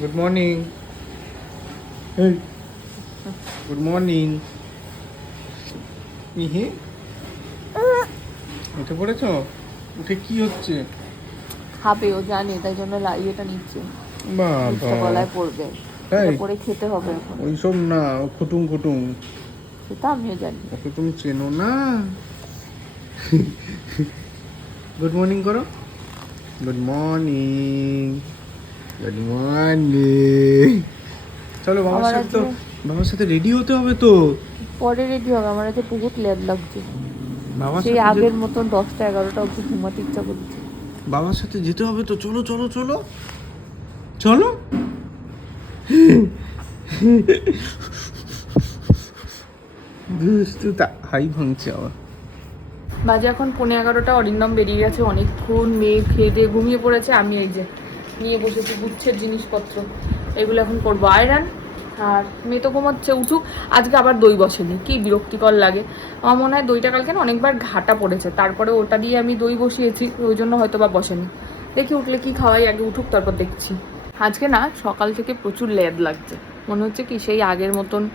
Good morning এই good morning মিহি? উঠে পড়েছ? উঠে কি হচ্ছে? খাবে ও জানে তাই জন্য ইয়েটা নিচ্ছে। গলায় পড়বে। পরে খেতে হবে এখন। ওইসব না ও খুটুং খুটুং। সেটা আমিও জানি। ওকে তুমি চেনো না। গুড মর্নিং করো। গুড মর্নিং গুড মর্নিং চলো বাবার সাথে তো বাবার সাথে রেডি হতে হবে তো। পরে রেডি হবে আমার আজকে বহুত লেট লাগছে। বাবার সেই সাথে আগের মতন দশটা এগারোটা অব্দি ঘুমাতে ইচ্ছা করছে। বাবার সাথে যেতে হবে তো। চলো চলো চলো। চলো। দুষ্টু তা হাই ভাঙছে আবার। বাজে এখন পনেরো এগারোটা অরিন্দম বেরিয়ে গেছে অনেকক্ষণ মেয়ে খেয়ে দিয়ে ঘুমিয়ে পড়েছে আমি এই যে নিয়ে বসেছি, গুচ্ছের জিনিসপত্র। এগুলো এখন করব। আয়রন আর মেয়ে তো ঘুমাচ্ছে উঠুক, আজকে আবার দই বসেনি। কি বিরক্তিকর লাগে। আমার মনে হয় দইটা কালকে না অনেকবার ঘাটা পড়েছে। তারপরে ওটা দিয়ে আমি দই বসিয়েছি, ওই জন্য হয়তো বা বসেনি। দেখি উঠলে কি খাওয়াই আগে উঠুক, তারপর দেখছি। আজকে না সকাল থেকে প্রচুর লেদ লাগছে। মনে হচ্ছে কি সেই আগের মতন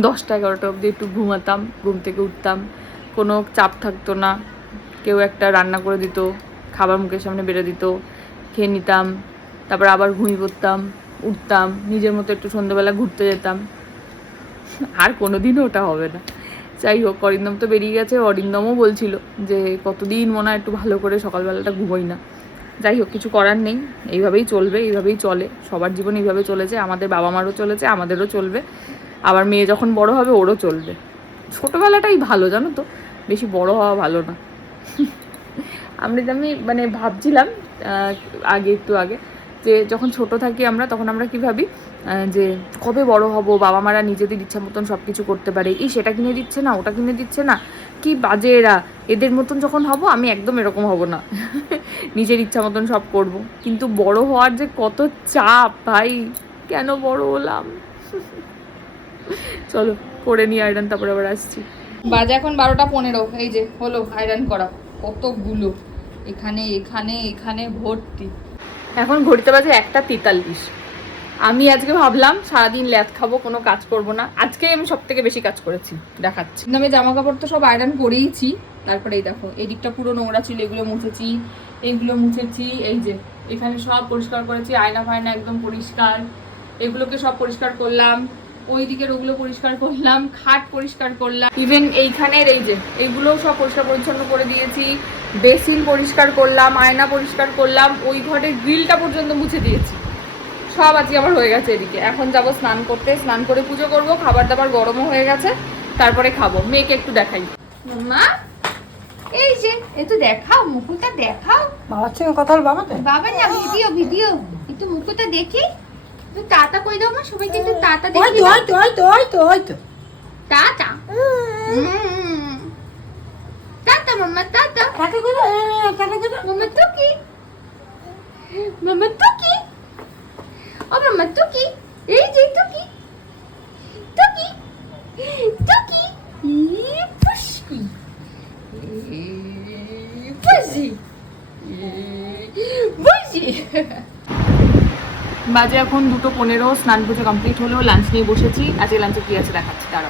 দশটা এগারোটা অবধি একটু ঘুমাতাম, ঘুম থেকে উঠতাম। কোনো চাপ থাকতো না। কেউ একটা রান্না করে দিত, খাবার মুখের সামনে বেড়ে দিত। খেয়ে নিতাম, তারপর আবার ঘুমিয়ে পড়তাম উঠতাম, নিজের মতো একটু সন্ধ্যেবেলা ঘুরতে যেতাম। আর কোনো দিনও ওটা হবে না। যাই হোক, অরিন্দম তো বেরিয়ে গেছে। অরিন্দমও বলছিল যে, কতদিন মনে হয় একটু ভালো করে সকালবেলাটা ঘুমোই না। যাই হোক, কিছু করার নেই। এইভাবেই চলবে, এইভাবেই চলে। সবার জীবন এইভাবে চলেছে। আমাদের বাবা মারও চলেছে, আমাদেরও চলবে। আবার মেয়ে যখন বড় হবে, ওরও চলবে। ছোটোবেলাটাই ভালো, জানো তো? বেশি বড় হওয়া ভালো না। আমরা আমি মানে ভাবছিলাম আগে, একটু আগে, যে যখন ছোট থাকি আমরা, তখন আমরা কি ভাবি যে কবে বড় হব, বাবা মারা নিজেদের ইচ্ছা মতন সব কিছু করতে পারে, এই সেটা কিনে দিচ্ছে না, ওটা কিনে দিচ্ছে না, কি বাজে এরা, এদের মতন যখন হব, আমি একদম এরকম হব না, নিজের ইচ্ছা মতন সব করব, কিন্তু বড় হওয়ার যে কত চাপ, ভাই, কেন বড় হলাম? চলো, করে নিয়ে আয়রন, তারপরে আবার আসছি। বাজে এখন বারোটা পনেরো, এই যে, হলো, আয়রন করা, কতগুলো। এখানে এখানে এখানে ভর্তি। এখন ঘড়িতে বাজে একটা তেতাল্লিশ। আমি আজকে ভাবলাম সারাদিন ল্যাদ খাব কোনো কাজ করব না। আজকে আমি সব থেকে বেশি কাজ করেছি দেখাচ্ছি। আমি জামা কাপড় তো সব আয়রন করেইছি। তারপরে এই দেখো এই দিকটা পুরো নোংরা ছিল এগুলো মুছেছি এইগুলো মুছেছি এই যে এখানে সব পরিষ্কার করেছি আয়না ফায়না একদম পরিষ্কার। এগুলোকে সব পরিষ্কার করলাম। ওই দিকের ওগুলো পরিষ্কার করলাম খাট পরিষ্কার করলাম। ইভেন এইখানের এই যে এইগুলোও সব পরিষ্কার পরিচ্ছন্ন করে দিয়েছি বেসিন পরিষ্কার করলাম আয়না পরিষ্কার করলাম ওই ঘরের গ্রিলটা পর্যন্ত মুছে দিয়েছি। সব আজকে আমার হয়ে গেছে এদিকে। এখন যাব স্নান করতে স্নান করে পুজো করব খাবার দাবার গরমও হয়ে গেছে তারপরে খাব। মেয়েকে একটু দেখাই। মা এই যে একটু দেখাও মুকুটা দেখাও। বাবার সঙ্গে কথা আমাদের বাবা না ভিডিও ভিডিও। একটু মুকুটা দেখি। টাটা কই দাও মা? সবাইকে একটু টাটা ওই দেখি ওই তো ওই তো ওই তো ওই তো। টাটা উম। টাটা মাম্মা টাটা কাকে করে কাকে করে মাম্মা তো কি মাম্মা তো কি ও মাম্মা তো কি এই যে তো কি তো কি তো কি ই পুষ্কি ই পুষি বুঝি বাজে এখন দুটো পনেরো, স্নান পুজো কমপ্লিট হলো লাঞ্চ নিয়ে বসেছি। আজকে লাঞ্চে কি আছে দেখাচ্ছি তারা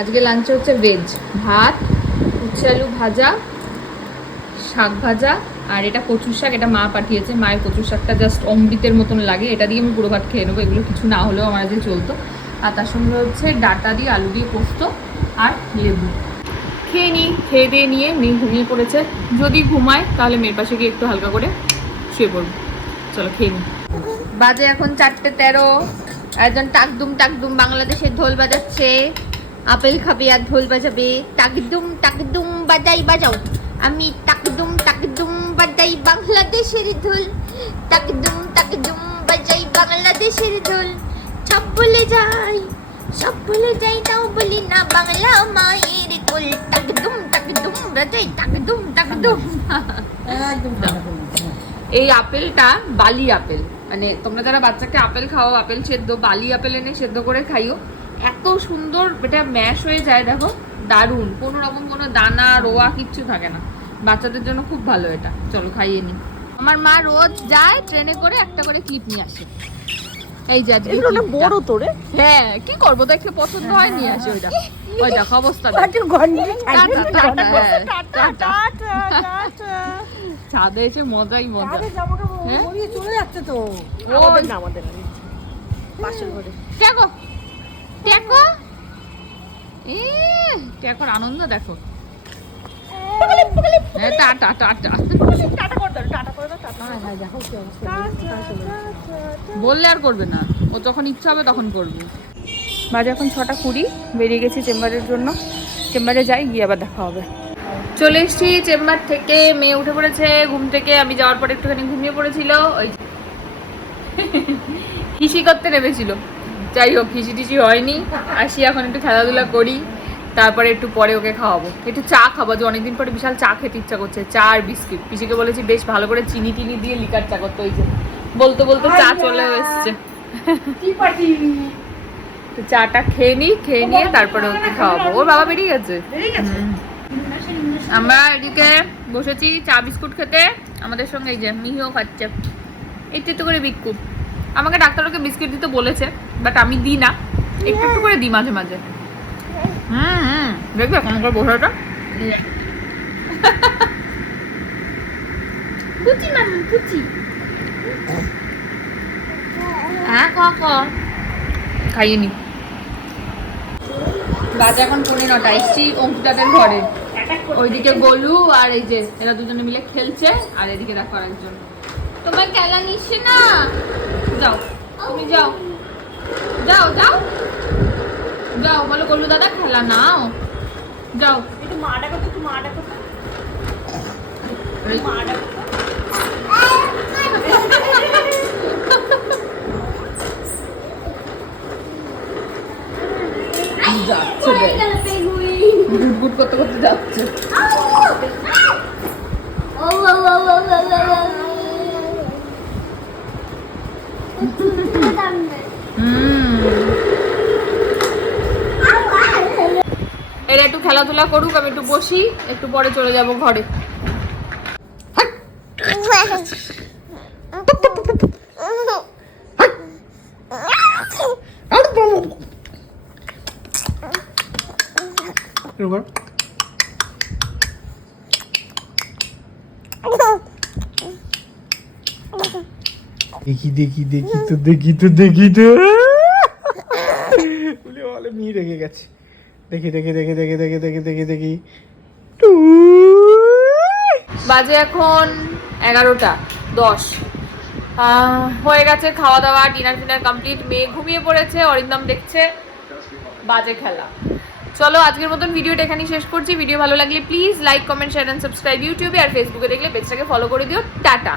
আজকে লাঞ্চে হচ্ছে ভেজ ভাত, উচ্ছে আলু ভাজা, শাক ভাজা, আর এটা কচুর শাক, এটা মা পাঠিয়েছে। মায়ের কচুর শাকটা জাস্ট অমৃতের মতন লাগে। এটা দিয়ে আমি পুরো ভাত খেয়ে নেব, এগুলো কিছু না হলেও আমার আজকে চলতো। আর তার সঙ্গে হচ্ছে ডাটা দিয়ে আলু দিয়ে পোস্ত আর লেবু। খেয়ে নিই খেয়ে দিয়ে নিয়ে মেয়ে ঘুমিয়ে পড়েছে। যদি ঘুমায়, তাহলে মেয়ের পাশে গিয়ে একটু হালকা করে শুয়ে পড়ব। চলো, খেয়ে নিই বাজে এখন চারটে তেরো। একজন টাকদুম টাকদুম বাংলাদেশে ঢোল বাজাচ্ছে। আপেল খাবে আর ঢোল বাজাবে। টাকদুম টাকদুম বাজাই বাজাও। আমি টাকদুম টাকদুম বাজাই বাংলাদেশের ঢোল। টাকদুম টাকদুম বাজাই বাংলাদেশের ঢোল। সব বলে যাই সব বলে যাই তাও বলি না বাংলা মায়ের কোল। টাকদুম টাকদুম বাজাই টাকদুম টাকদুম। এই আপেলটা বালি আপেল। মানে তোমরা যারা বাচ্চাকে আপেল খাও আপেল সেদ্ধ বালি আপেল এনে সেদ্ধ করে খাইও এত সুন্দর এটা ম্যাশ হয়ে যায় দেখো দারুণ। কোনো রকম কোনো দানা রোয়া কিচ্ছু থাকে না। বাচ্চাদের জন্য খুব ভালো এটা। চলো খাইয়ে নি। আমার মা রোজ যায় ট্রেনে করে একটা করে ক্লিপ নিয়ে আসে। এই যে এগুলো বড় তো রে? হ্যাঁ কি করব? দেখলে পছন্দ হয় নিয়ে আসে ওইটা। ওই দেখো অবস্থা দেখ। টাটা। Tata, tata. ছাদে এসে মজাই মজা। হ্যাঁ? চলে যাচ্ছে তো। আমাদের না আমাদের পাশের ঘরে। ট্যাকো ট্যাকো এ ট্যাকোর আনন্দ দেখো। হ্যাঁ, টাটা হ্যাঁ হ্যাঁ বললে আর করবে না। ও যখন ইচ্ছা হবে তখন করবে। বাজে এখন ছটা কুড়ি বেরিয়ে গেছি চেম্বারের জন্য। চেম্বারে যাই গিয়ে আবার দেখা হবে। চলে এসেছি চেম্বার থেকে। মেয়ে উঠে পড়েছে ঘুম থেকে। আমি যাওয়ার পর একটুখানি ঘুমিয়ে পড়েছিল। ওই হিসি করতে নেমেছিল। যাই হোক হিসি টিসি হয়নি। আসি এখন একটু খেলাধুলা করি। তারপরে একটু পরে ওকে খাওয়াবো। একটু চা খাব। যে অনেকদিন পরে বিশাল চা খেতে ইচ্ছা করছে। চা আর বিস্কিট। পিসিকে বলেছি বেশ ভালো করে চিনি টিনি দিয়ে লিকার চা করতে হয়েছে। বলতে বলতে চা চলে এসছে। চাটা খেয়ে নিই খেয়ে নিয়ে তারপরে ওকে খাওয়াবো। ওর বাবা বেরিয়ে গেছে? হুম। আমরা এদিকে বসেছি চা বিস্কুট খেতে আমাদের সঙ্গে এই যে মিহিও খাচ্ছে। একটু একটু করে বিস্কুট আমাকে ডাক্তার ওকে বিস্কিট দিতে বলেছে বাট আমি দিই না। একটু একটু করে দিই মাঝে মাঝে। হুম হুম। দেখবে কেমন করে বসাটা মামি হ্যাঁ ক ক। খাইয়ে নি। বাজে এখন পৌনে নটা এসছি অঙ্কিতাদের ঘরে। ওইদিকে গোলু আর এই যে এরা দুজনে মিলে খেলছে আর এদিকে দেখো আরেকজন। তোমার খেলা নিস না? যাও তুমি যাও। যাও যাও। যাও বলো গোলু দাদা খেলা নাও। যাও। একটু মা ডাকো তো একটু মাটা ডাকো তো। এই মা ডাকো তো। যাচ্ছে দেখ করতে করতে যাচ্ছে। এরা একটু খেলাধুলা করুক আমি একটু বসি একটু পরে চলে যাব ঘরে। দেখি দেখি দেখি তো দেখি তো দেখি তো। বলে বলে মেয়ে রেগে গেছে। দেখি দেখি দেখি বাজে এখন এগারোটা, দশ। হয়ে গেছে খাওয়া দাওয়া, ডিনার ফিনার কমপ্লিট। মেয়ে ঘুমিয়ে পড়েছে, অরিন্দম দেখছে। বাজে খেলা। চলো, আজকের মতন ভিডিওটা এখানেই শেষ করছি। ভিডিও ভালো লাগলে please like comment share and subscribe ইউটিউবে আর ফেসবুকে দেখলে পেজটাকে ফলো করে দিও। টাটা।